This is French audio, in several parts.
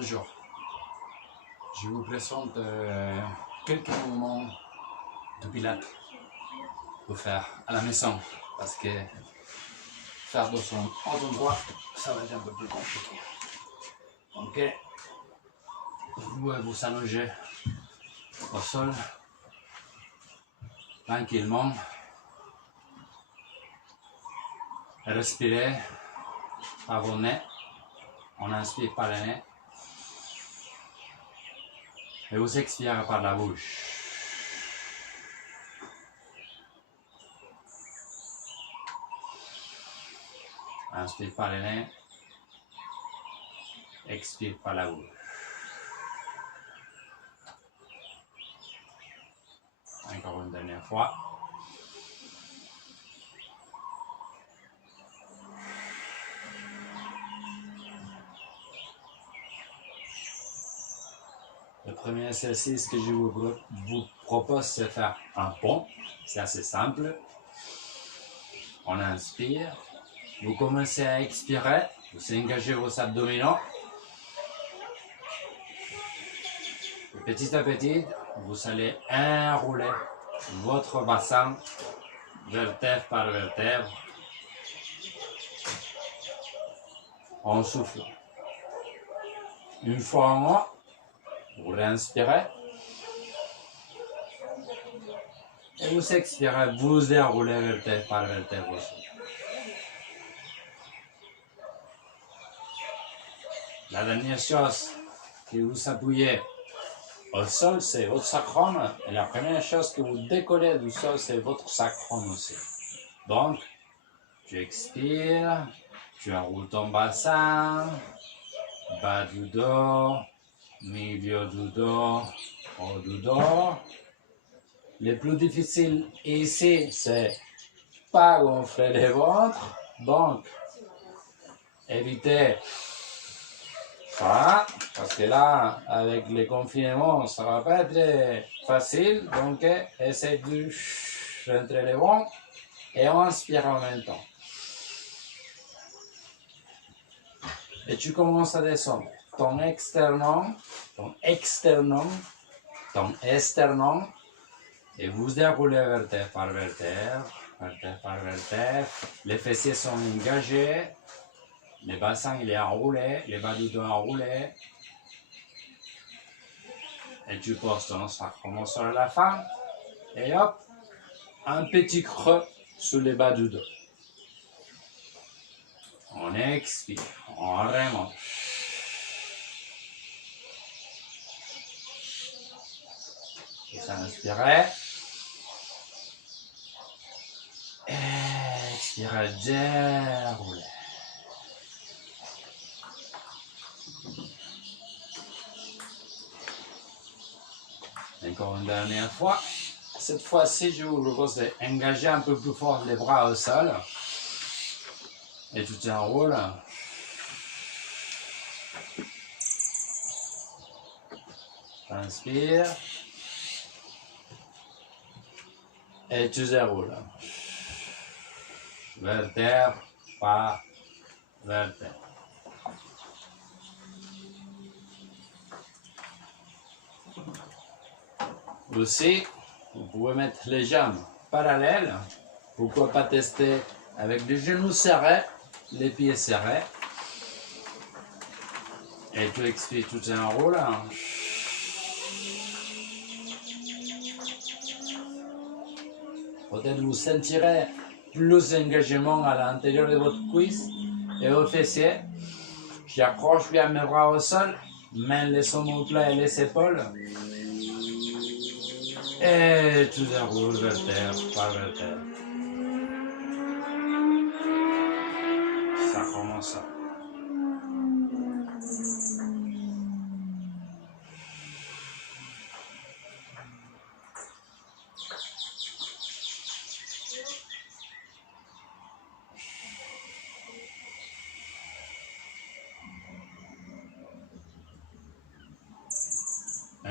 Bonjour, je vous présente quelques mouvements de pilates pour faire à la maison parce que faire dans son endroit ça va être un peu plus compliqué. Donc vous pouvez vous allonger au sol tranquillement, respirez par vos nez, on inspire par le nez et vous expirez par la bouche. Inspire par le nez, expire par la bouche. Encore une dernière fois. Le premier exercice que je vous propose, c'est de faire un pont. C'est assez simple. On inspire. Vous commencez à expirer. Vous engagez vos abdominaux. Et petit à petit, vous allez enrouler votre bassin vertèbre par vertèbre en soufflant. Une fois en haut, vous réinspirez et vous expirez, vous déroulez vertèbre par vertèbre aussi. La dernière chose que vous appuyez au sol, c'est votre sacrum, et la première chose que vous décollez du sol, c'est votre sacrum aussi. Donc, tu expires, tu enroules ton bassin, bas du dos, milieu du dos, haut du dos. Le plus difficile ici, c'est pas gonfler le ventre. Donc, évitez ça, parce que là, avec le confinement, ça va pas être facile. Donc, essayez de rentrer le ventre et on inspire en même temps. Et tu commences à descendre ton externum, ton externum, ton esternum, et vous déroulez vertèbre par vertèbre, vertèbre par vertèbre. Les fessiers sont engagés, le bassin il est enroulé, les bas du dos enroulés. Et tu poses ton sacrum sur la fin, et hop, un petit creux sur les bas du dos. On expire, on remonte. Vous inspirez. Expirez, déroulez. Encore une dernière fois. Cette fois-ci, je vous propose d'engager un peu plus fort les bras au sol. Et tu t'enroules. Inspire. Et tu déroules. Vertèbre par vertèbre. Aussi, vous pouvez mettre les jambes parallèles. Pourquoi pas tester avec les genoux serrés, les pieds serrés. Et tu expires, tu t'enroules. Peut-être vous sentirez plus d'engagement à l'intérieur de votre cuisse et vos fessiers. J'accroche bien mes bras au sol, mains les omoplates et les épaules. Et tu déroules vertèbre par vertèbre. Ça commence à.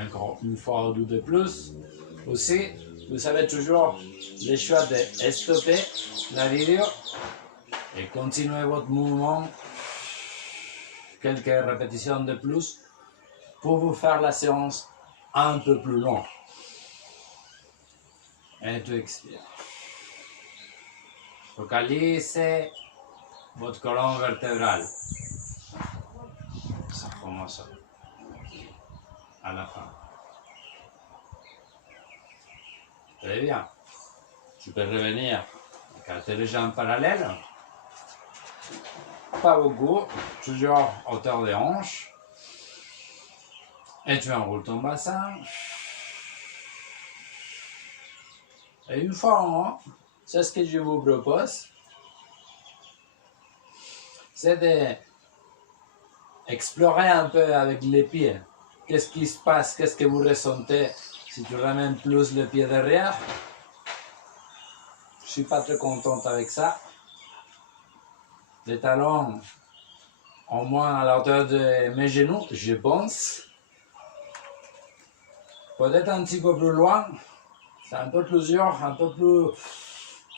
Encore une fois ou deux de plus. Aussi, vous avez toujours le choix de stopper la vidéo et continuer votre mouvement quelques répétitions de plus pour vous faire la séance un peu plus longue. Et tu expires. Focalisez votre colonne vertébrale. Ça commence à la fin. Très bien. Tu peux revenir, écarter les jambes parallèles. Pas beaucoup, toujours hauteur des hanches. Et tu enroules ton bassin. Et une fois en haut, c'est ce que je vous propose. C'est d'explorer un peu avec les pieds. Qu'est-ce qui se passe, qu'est-ce que vous ressentez si tu ramènes plus les pieds derrière. Je suis pas très contente avec ça. Les talons, au moins à la hauteur de mes genoux, je pense. Peut-être un petit peu plus loin. C'est un peu plus dur, un peu plus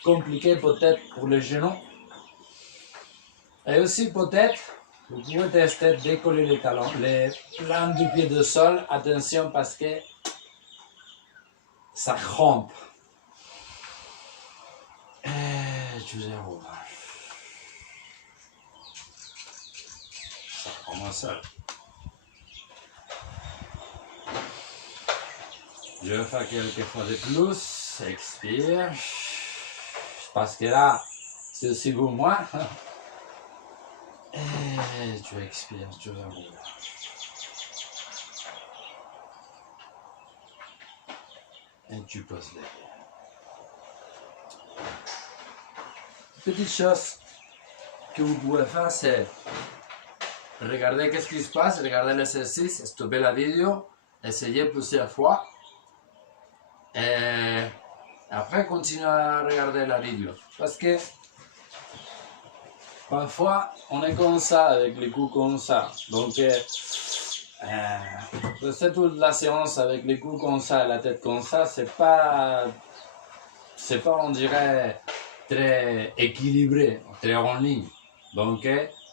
compliqué peut-être pour les genoux. Et aussi peut-être, vous pouvez tester de décoller les talons, les plantes du pied de sol. Attention parce que ça rompt. Et tu zéro. Ça commence seul. Je vais faire quelques fois de plus. Expire. Parce que là, c'est aussi vous, moi. Et tu expires, tu vas rouler. Et tu poses les pieds. Petite chose que vous pouvez faire, c'est regarder qu'est-ce qui se passe, regarder l'exercice, stopper la vidéo, essayer plusieurs fois. Et après, continuer à regarder la vidéo. Parce que parfois, on est comme ça, avec les coups comme ça. Donc, c'est toute la séance avec les coups comme ça et la tête comme ça, c'est pas, on dirait, très équilibré, très en ligne. Donc,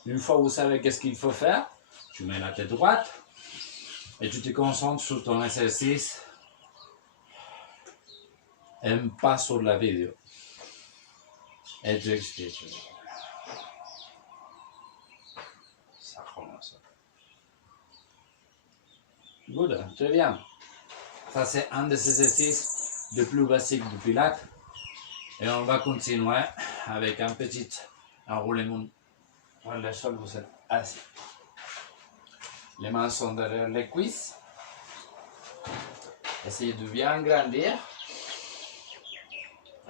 une fois que vous savez qu'est-ce qu'il faut faire, tu mets la tête droite et tu te concentres sur ton exercice et pas sur la vidéo. Et tu expliques. Ça commence. Good, très bien. Ça, c'est un des exercices les plus basiques du Pilates. Et on va continuer avec un petit enroulement. Sur le sol, vous êtes assis. Les mains sont derrière les cuisses. Essayez de bien grandir.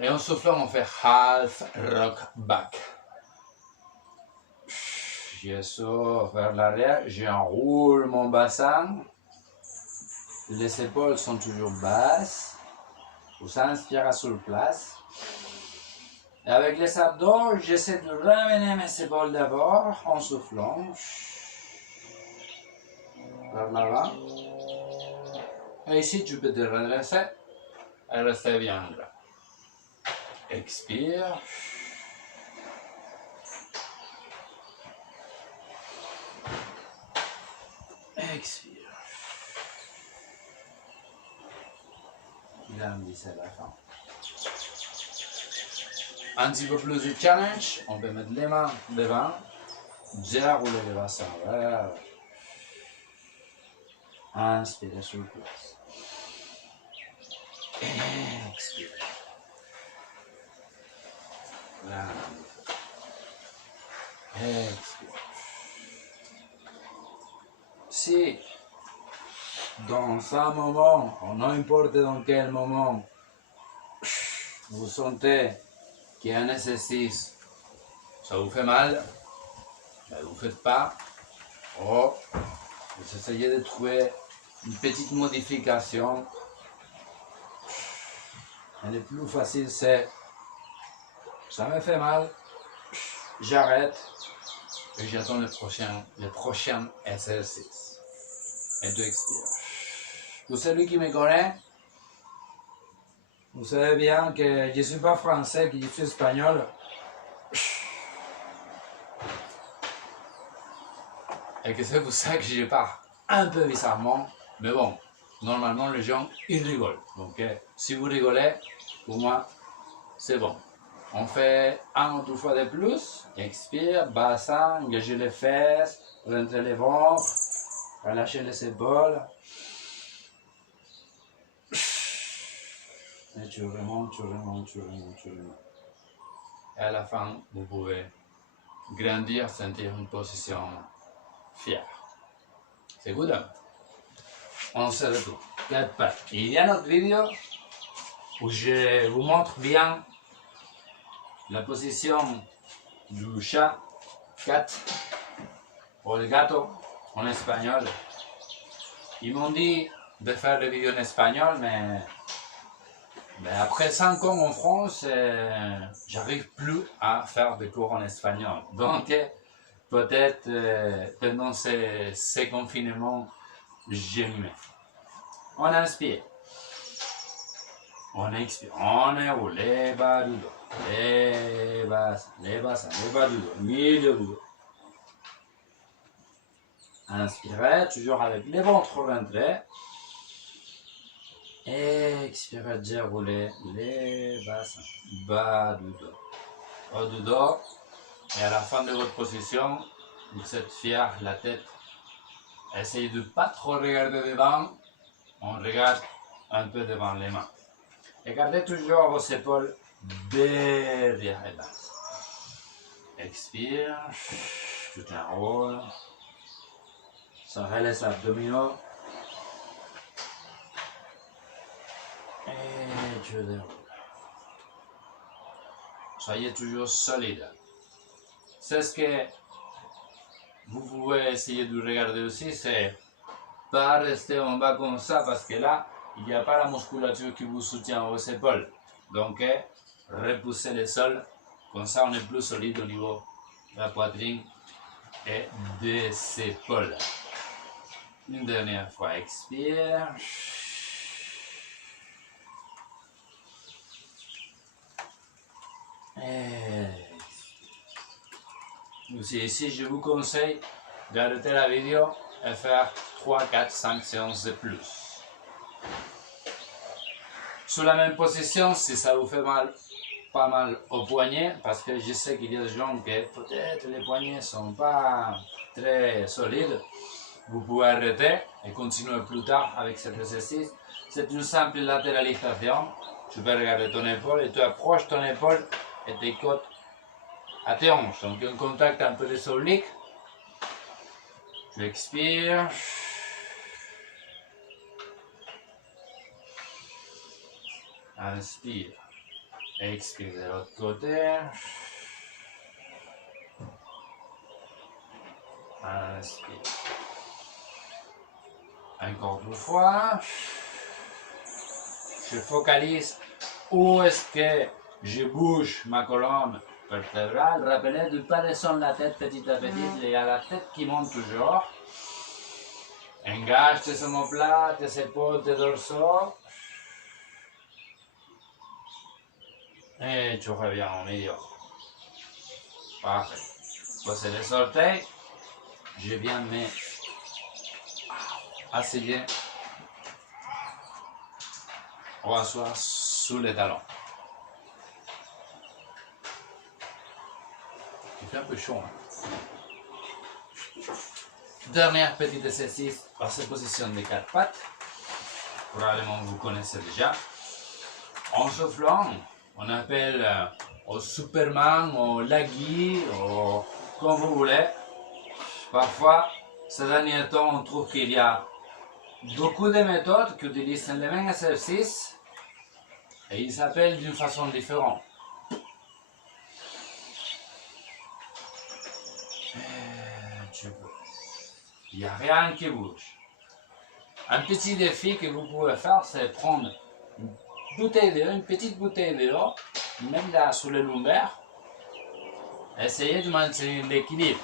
Et en soufflant, on fait half rock back. Je sors vers l'arrière, j'enroule mon bassin. Les épaules sont toujours basses. Vous inspirez sur place. Et avec les abdos, j'essaie de ramener mes épaules d'abord en soufflant. Vers l'avant. Et ici, tu peux te redresser et rester bien droit. Expire. Expire. Grandissez la fin. Un petit peu plus de challenge. On peut mettre les mains devant. Bien rouler le bassin vers. Inspirez sur place. Expire. Expire. Si dans un moment, ou n'importe dans quel moment, vous sentez qu'il y a un exercice, ça vous fait mal, mais vous ne faites pas, ou vous essayez de trouver une petite modification. Et le plus facile, c'est ça me fait mal, j'arrête et j'attends le prochain exercice. Et tu expires. Pour celui qui me connaît, vous savez bien que je ne suis pas français, que je suis espagnol. Et que c'est pour ça que je parle un peu bizarrement, mais bon, normalement les gens, ils rigolent. Donc si vous rigolez, pour moi, c'est bon. On fait un ou deux fois de plus, expire, bassin, engager les fesses, rentrer les ventres, relâcher les épaules. Et tu remontes, tu remontes, tu remontes, tu remontes. Et à la fin, vous pouvez grandir, sentir une position fière. C'est good, hein? On se retrouve. 4 pattes. Il y a une autre vidéo où je vous montre bien la position du chat, cat, ou le gato en espagnol. Ils m'ont dit de faire des vidéos en espagnol, mais après 5 ans en France, j'arrive plus à faire des cours en espagnol. Donc, peut-être pendant ces confinements, j'aime. On inspire. On expire. On enroule les bas du dos. Les bassins, les bassins, les bas du dos. Milieu du dos. Inspirez, toujours avec les ventres rentrés. Expirez, déroulez les bassins. Bas du dos. Haut du dos. Et à la fin de votre position, vous êtes fier, la tête. Essayez de ne pas trop regarder devant. On regarde un peu devant les mains. Et gardez toujours vos épaules derrière les bases. Expire, tu t'enroules. Serrez les abdominaux. Et tu déroules. Soyez toujours solide. C'est ce que vous pouvez essayer de regarder aussi, c'est pas rester en bas comme ça parce que là, il n'y a pas la musculature qui vous soutient vos épaules. Donc, repoussez le sol, comme ça on est plus solide au niveau de la poitrine et des épaules. Une dernière fois, expire. Et aussi, ici, je vous conseille d'arrêter la vidéo et faire 3, 4, 5 séances de plus. Sous la même position, si ça vous fait mal, pas mal au poignet, parce que je sais qu'il y a des gens qui peut-être les poignets ne sont pas très solides, vous pouvez arrêter et continuer plus tard avec cet exercice. C'est une simple latéralisation. Tu peux regarder ton épaule et tu approches ton épaule et tes côtes à tes hanches. Donc un contact un peu des obliques. Tu expires. Inspire. Expire de l'autre côté. Inspire. Encore 2 fois. Je focalise où est-ce que je bouge ma colonne vertébrale. Rappelez de ne pas descendre la tête petit à petit. Il y a la tête qui monte toujours. Engage tes omoplates, tes épaules, tes dorsaux. Et tu reviens au milieu. Parfait. Posez les orteils. Je viens me asseoir. On va s'asseoir sous les talons. Il fait un peu chaud. Dernier petit exercice à cette position de 4 pattes. Probablement vous connaissez déjà. En soufflant, on appelle au Superman, au Lagui, ou comme vous voulez. Parfois, ces derniers temps, on trouve qu'il y a beaucoup de méthodes qui utilisent les mêmes exercices et ils s'appellent d'une façon différente. Il n'y a rien qui bouge. Un petit défi que vous pouvez faire, c'est prendre une bouteille d'eau, une petite bouteille d'eau, même là sur le lombaire. Essayez de maintenir l'équilibre.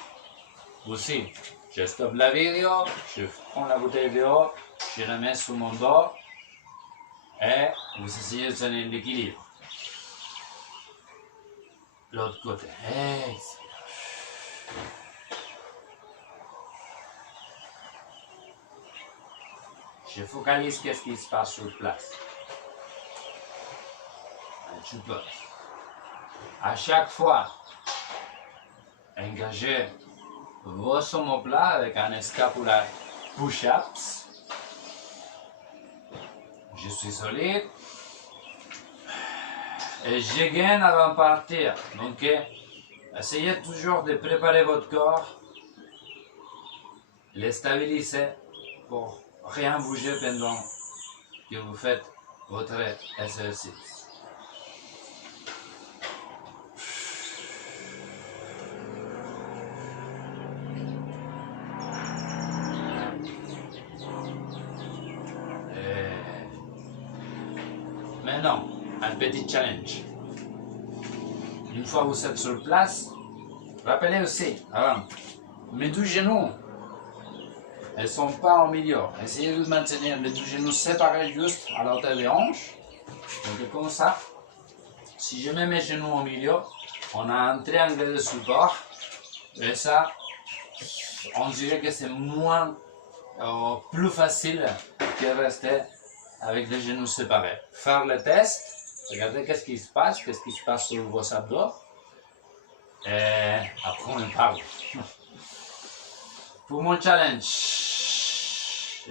Aussi, je stoppe la vidéo, je prends la bouteille d'eau, je la mets sur mon dos et vous essayez de tenir l'équilibre. L'autre côté. Expire. Je focalise qu'est-ce qui se passe sur place. Tu peux. À chaque fois, engager vos omoplats avec un scapula push-ups. Je suis solide. Et je gagne avant de partir. Donc, essayez toujours de préparer votre corps, le stabiliser pour rien bouger pendant que vous faites votre exercice. Maintenant, un petit challenge. Une fois que vous êtes sur place, rappelez aussi, mes deux genoux, elles ne sont pas au milieu. Essayez de maintenir les deux genoux séparés juste à la hauteur des hanches. Donc comme ça, si je mets mes genoux au milieu, on a un triangle de support. Et ça, on dirait que c'est plus facile que rester avec les genoux séparés. Faire le test, regardez qu'est-ce qui se passe sur vos abdos. Et après on en parle. Pour mon challenge,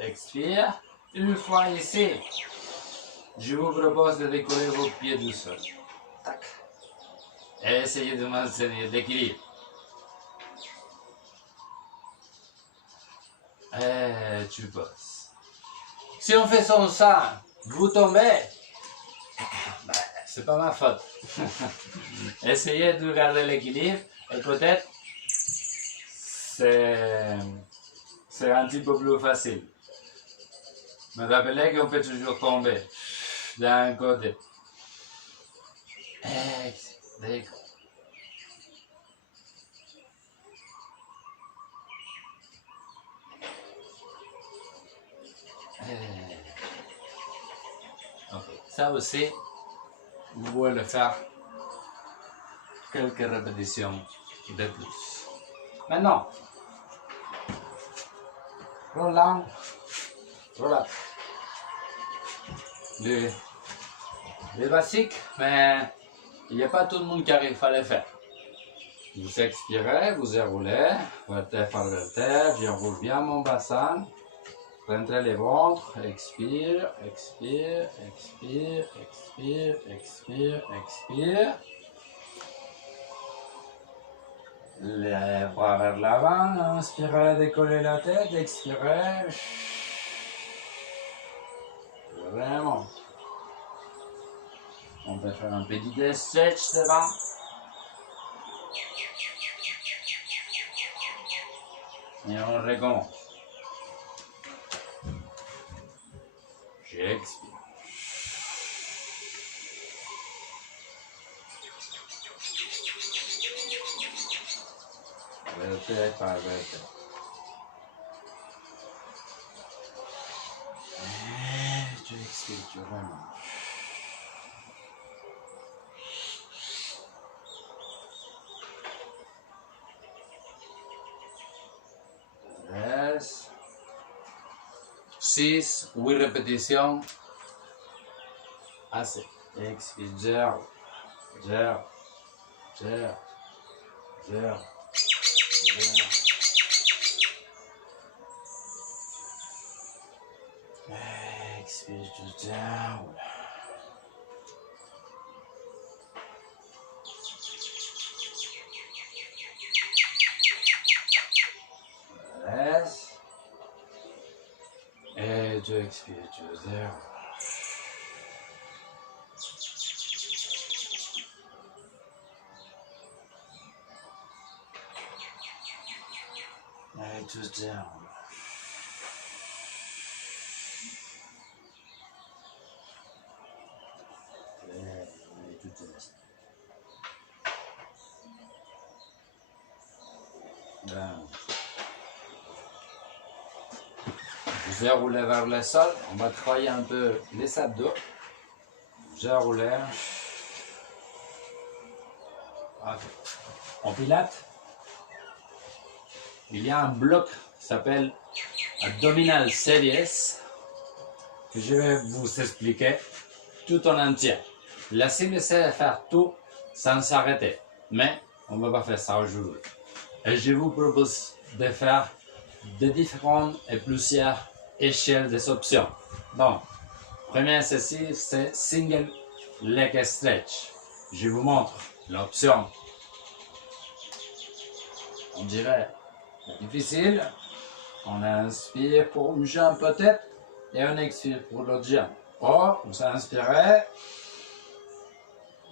expire. Une fois ici, je vous propose de décoller vos pieds du sol. Tac. Et essayez de maintenir l'équilibre. Et tu poses. Si on fait ça, vous tombez, ben, c'est pas ma faute. Essayez de garder l'équilibre et peut-être c'est un petit peu plus facile. Mais rappelez qu'on peut toujours tomber d'un côté. D'accord. Okay. Ça aussi, vous pouvez le faire quelques répétitions de plus. Maintenant, Roland, les basiques, mais il n'y a pas tout le monde qui arrive à les faire. Vous expirez, vous éroulez, vertèbre par vertèbre, j'enroule bien mon bassin. Rentrez les ventres, expire, expire, expire, expire, expire, expire. Les bras vers l'avant, inspirez, décollez la tête, expirez. Vraiment. On peut faire un petit stretch devant. Et on recommence. J'expire. Vertèbre par vertèbre. Et tu expires, tu remontes. Reste. 6, 8 répétitions. Assez. Expire, gère, gère, gère, gère, gère. Expire, tu gères. Reste. Et tu expires, tu gères. Et tu gères. Et tu te laisses. Vous roulez vers le sol, on va travailler un peu les abdos. J'ai roulé. En pilates, il y a un bloc qui s'appelle Abdominal Series. que je vais vous expliquer tout en entier. La cible, c'est de faire tout sans s'arrêter. Mais on ne va pas faire ça aujourd'hui. Et je vous propose de faire de différentes et plusieurs échelles des options. Donc, premier exercice, c'est single leg stretch. Je vous montre l'option. On dirait difficile. On inspire pour une jambe peut-être et on expire pour l'autre jambe. Oh, vous inspirez,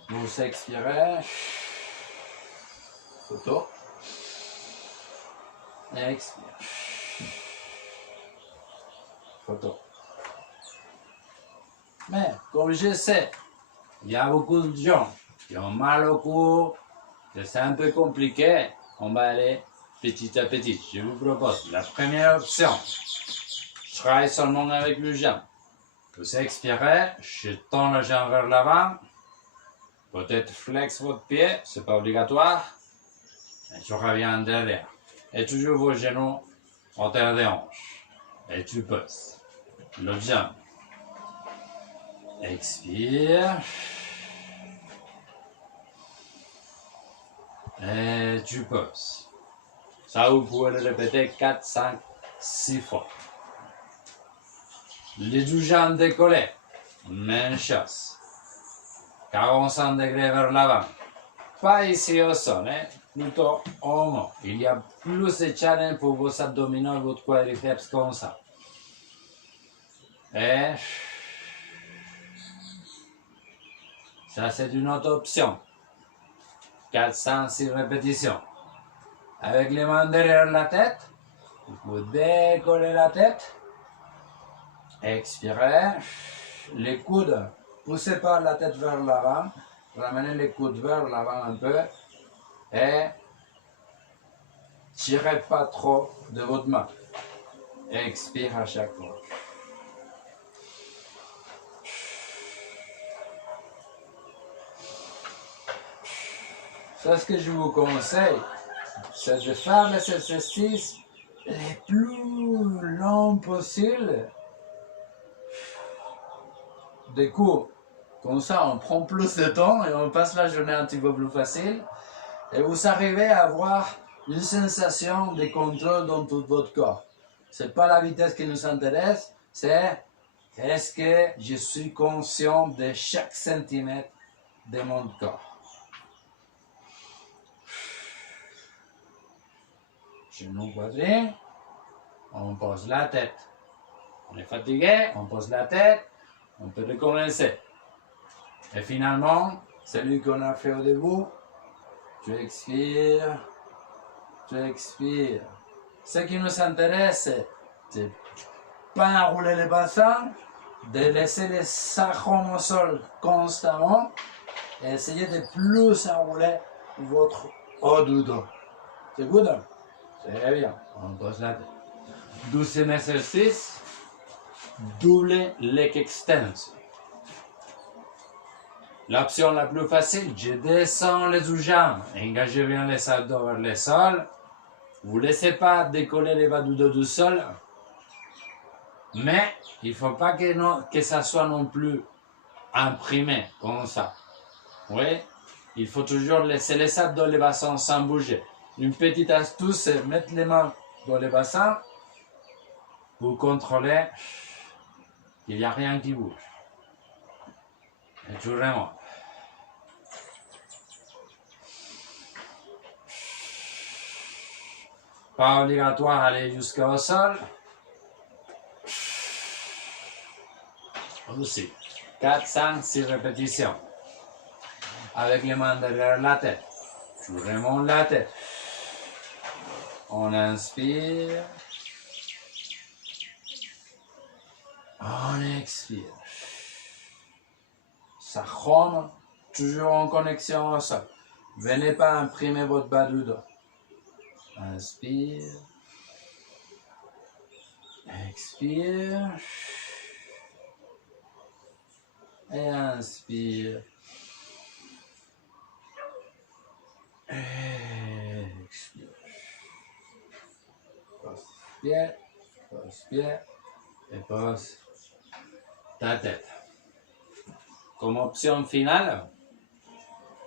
vous expirez, photo, et expire, photo. Mais comme je sais, il y a beaucoup de gens qui ont mal au cou, que c'est un peu compliqué, on va aller petit à petit. Je vous propose la première option. Je travaille seulement avec le jambe. Vous expirez, je tends la jambe vers l'avant. Peut-être flex votre pied, c'est pas obligatoire. Et je reviens derrière. Et toujours vos genoux en terre des hanches. Et tu poses. L'autre jambe. Expire. Et tu poses. Ça, vous pouvez le répéter 4, 5, 6 fois. Les deux jambes décollées. Même chose. 45 degrés vers l'avant. Pas ici au sol, hein? Plutôt au mot. Il y a plus de challenge pour vos abdominaux, votre quadriceps comme ça. Et ça, c'est une autre option. 406 répétitions. Avec les mains derrière la tête, vous décollez la tête. Expirez. Les coudes, poussez pas la tête vers l'avant. Ramenez les coudes vers l'avant un peu. Et tirez pas trop de votre main. Expire à chaque fois. Ça, ce que je vous conseille, c'est de faire les exercices les plus longs possibles. Du coup, comme ça, on prend plus de temps et on passe la journée un petit peu plus facile. Et vous arrivez à avoir une sensation de contrôle dans tout votre corps. C'est pas la vitesse qui nous intéresse, c'est est-ce que je suis conscient de chaque centimètre de mon corps. Genou poitrine, on pose la tête. On est fatigué, on pose la tête, on peut recommencer. Et finalement, celui qu'on a fait au début, tu expires, tu expires. Ce qui nous intéresse, c'est de ne pas enrouler les bassins, de laisser les sacrons au sol constamment et essayer de plus enrouler votre haut du dos. C'est good? C'est bien. On pose la tête. 12e exercice, double leg extension. L'option la plus facile, je descends les deux jambes, engagez bien les abdos vers le sol. Vous ne laissez pas décoller les bas du dos du sol, mais il ne faut pas que ça soit non plus imprimé comme ça. Oui, il faut toujours laisser les abdos dans les bassins sans bouger. Une petite astuce, c'est mettre les mains dans les bassins pour contrôler qu'il n'y a rien qui bouge. Et tout remonte. Pas obligatoire d'aller jusqu'au sol. Aussi. 4, 5, 6 répétitions. Avec les mains derrière la tête. Je remonte la tête. On inspire. On expire. Ça chrome, toujours en connexion au sol. Venez pas imprimer votre bas du dos. Inspire. Expire. Et inspire. Expire. Pose pied, et pose. ta tête. Comme option finale,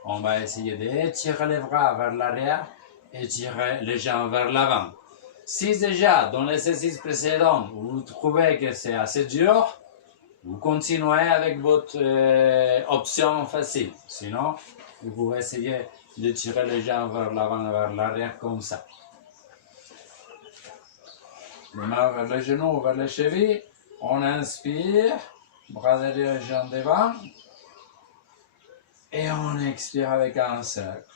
on va essayer d'étirer les bras vers l'arrière et tirer les jambes vers l'avant. Si déjà, dans l'exercice précédent, vous trouvez que c'est assez dur, vous continuez avec votre option facile. Sinon, vous pouvez essayer de tirer les jambes vers l'avant et vers l'arrière comme ça. Les mains vers les genoux, vers les chevilles. On inspire, bras derrière, jambes devant. Et on expire avec un cercle.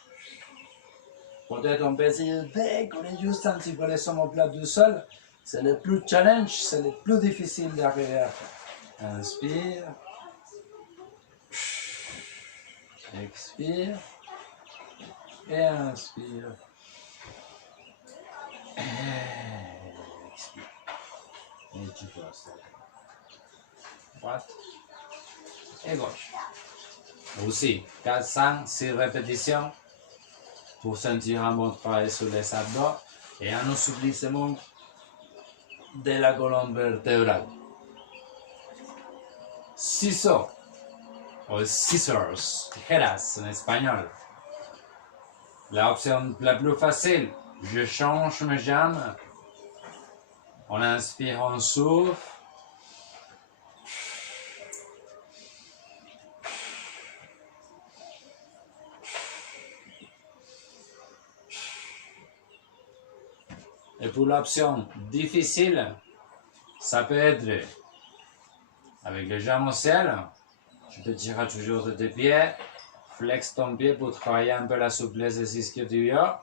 Peut-être on peut essayer de décoller juste un petit peu les omoplates du sol. C'est le plus challenge, c'est le plus difficile d'arriver à faire. Inspire. Expire. Et inspire. Et expire. Et tu passes. Droite et gauche. Aussi, 4, 5, 6 répétitions pour sentir un bon travail sur les abdos et un assouplissement de la colonne vertébrale. Ciseaux, ou scissors, tijeras en espagnol. L'option la plus facile, je change mes jambes. On inspire, on souffle. Et pour l'option difficile, ça peut être avec les jambes au ciel. Tu te tireras toujours de tes pieds. Flex ton pied pour travailler un peu la souplesse des ischio-tibiaux.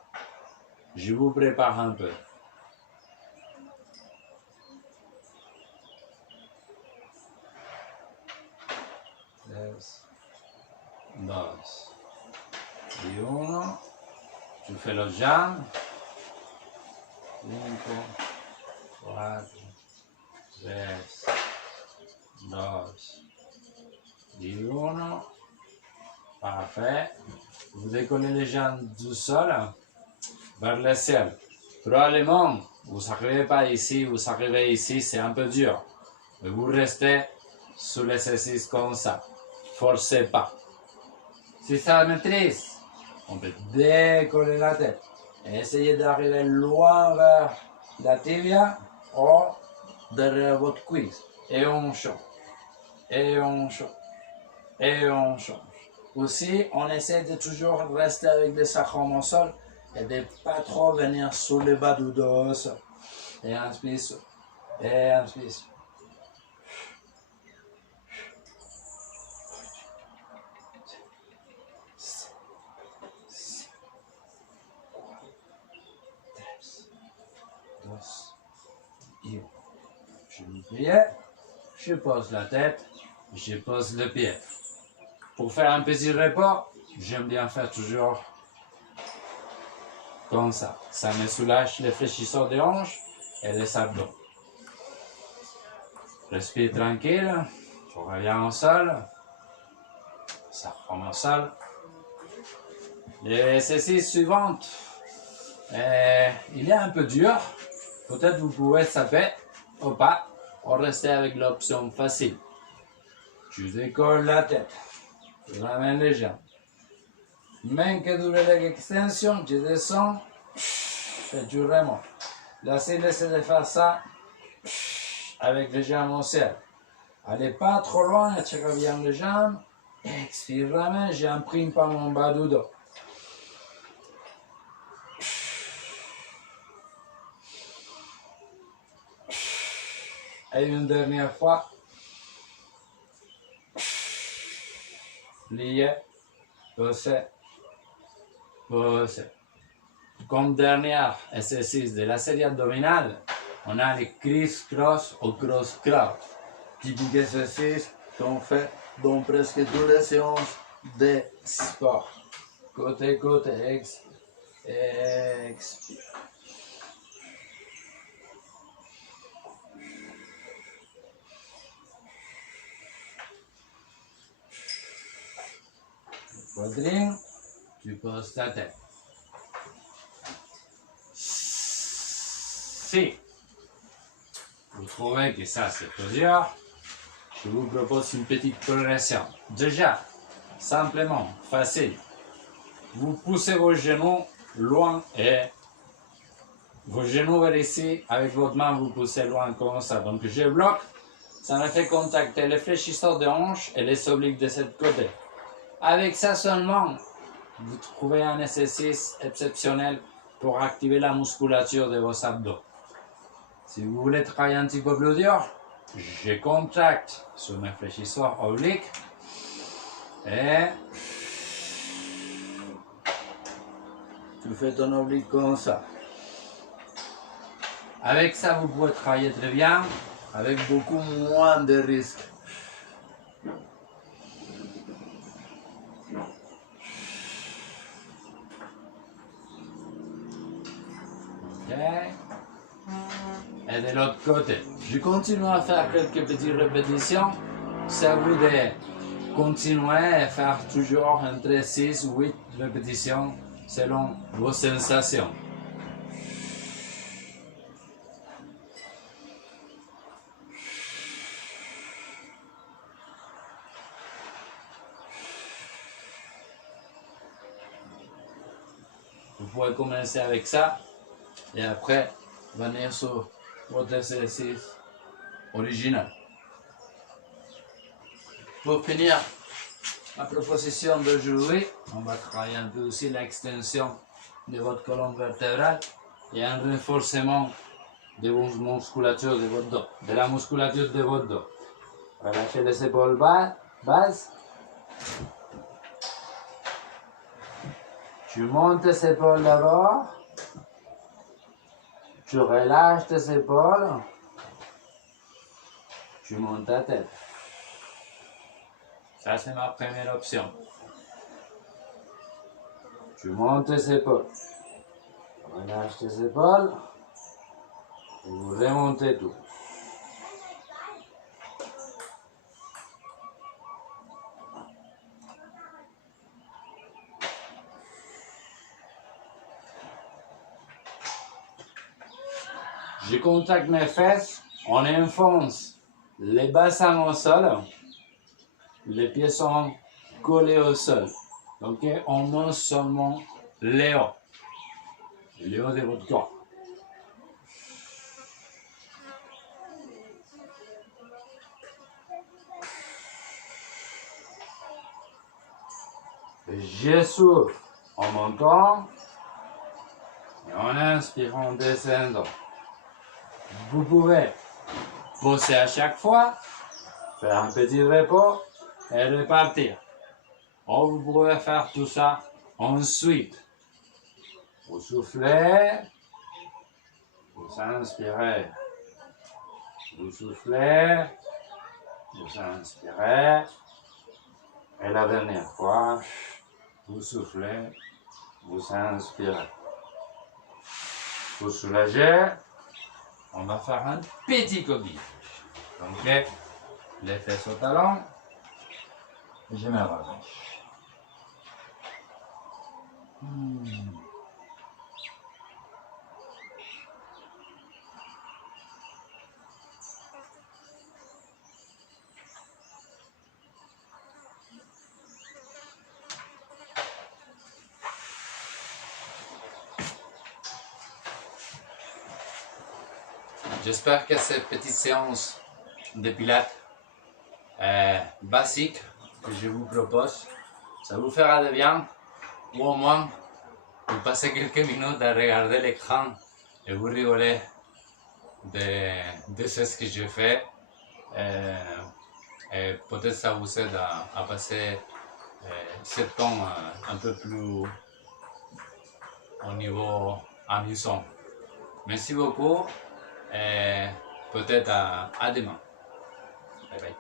Je vous prépare un peu. 2, 1. Tu fais l'autre jambe. 5, 4, 3, 2, 1. Parfait. Vous décollez les jambes du sol vers le ciel. Probablement, vous n'arrivez pas ici, vous arrivez ici, c'est un peu dur. Mais vous restez sur l'exercice comme ça. Forcez pas. Si ça maîtrise, on peut décoller la tête. Et essayer d'arriver loin vers la tibia ou derrière votre cuisse. Et on change. Et on change. Et on change. Aussi, on essaie de toujours rester avec les sacrum au sol et de ne pas trop venir sur le bas du dos. Et inspire. Et inspire. Je me plie, je pose la tête, je pose le pied. Pour faire un petit repos, j'aime bien faire toujours comme ça. Ça me soulage les fléchisseurs des hanches et les abdos. Respire tranquille, je reviens au sol, ça remet au sol. L'exercice suivant, il est un peu dur. Peut-être vous pouvez saper ou pas, ou rester avec l'option facile. Tu décolles la tête, tu ramènes les jambes. Main que dure l'extension, tu descends et tu remontes. La cible c'est de faire ça avec les jambes au ciel. Allez pas trop loin, tu reviens les jambes, expire, ramène, j'imprime pas mon bas du dos. Et une dernière fois. Plier, poser, poser. Comme dernier exercice de la série abdominale, on a les criss-cross ou cross-cross. Typique exercice qu'on fait dans presque toutes les séances de sport. Côté, côté, expire. Poitrine, tu poses ta tête. Si vous trouvez que ça c'est trop dur, je vous propose une petite progression. Déjà, simplement, facile. Vous poussez vos genoux loin et vos genoux vers ici. Avec votre main, vous poussez loin comme ça. Donc, je bloque. Ça me fait contacter les fléchisseurs de hanches et les obliques de ce côté. Avec ça seulement, vous trouvez un exercice exceptionnel pour activer la musculature de vos abdos. Si vous voulez travailler un petit peu plus dur, je contracte sur mes fléchisseurs obliques et tu fais ton oblique comme ça. Avec ça, vous pouvez travailler très bien, avec beaucoup moins de risques. Okay. Et de l'autre côté, je continue à faire quelques petites répétitions. C'est à vous de continuer à faire toujours entre 6 ou 8 répétitions selon vos sensations. Vous pouvez commencer avec ça et après venir sur votre exercice original. Pour finir ma proposition d'aujourd'hui, on va travailler un peu aussi l'extension de votre colonne vertébrale et un renforcement de la musculature de votre dos, de la musculature de votre dos. Relâchez les épaules basses. Tu montes tes épaules d'abord. Tu relâches tes épaules. Tu montes ta tête. Ça, c'est ma première option. Tu montes tes épaules. Relâche tes épaules. Et vous remontez tout. Je contacte mes fesses, on enfonce les bassins au sol, les pieds sont collés au sol. Donc on monte seulement le haut de votre corps. Je souffle en montant et en inspirant, en descendant. Vous pouvez pousser à chaque fois, faire un petit repos et repartir. Ou vous pouvez faire tout ça ensuite. Vous soufflez, vous inspirez, vous soufflez, vous inspirez. Et la dernière fois, vous soufflez, vous inspirez. Vous soulagez. On va faire un petit coquille. Donc, les fesses au talon. Et je me relâche. J'espère que cette petite séance de pilates basique que je vous propose, ça vous fera de bien, ou au moins vous passez quelques minutes à regarder l'écran et vous rigolez de ce que je fais. Et peut-être ça vous aide à passer ce temps un peu plus au niveau amusant. Merci beaucoup et peut-être à demain. Bye bye.